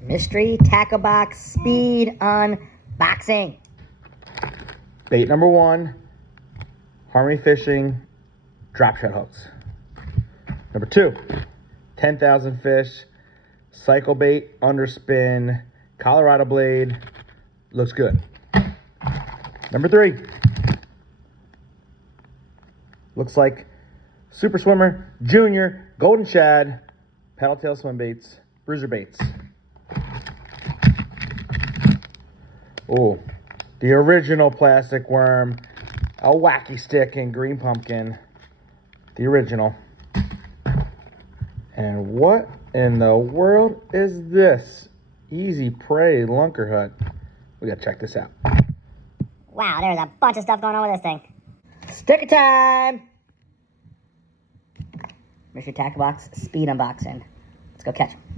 Mystery tackle box speed unboxing. Bait number 1, Harmony Fishing drop shot hooks. Number 2, 10,000 fish cycle bait underspin Colorado blade. Looks good. Number 3, looks like Super Swimmer Junior Golden Shad paddle tail swim baits, bruiser baits. Oh, the original plastic worm, a wacky stick and green pumpkin, the original. And what in the world is this? Easy Prey Lunker Hut. We gotta check this out. Wow, there's a bunch of stuff going on with this thing. Sticker time! Mystery tackle box speed unboxing. Let's go catch 'em.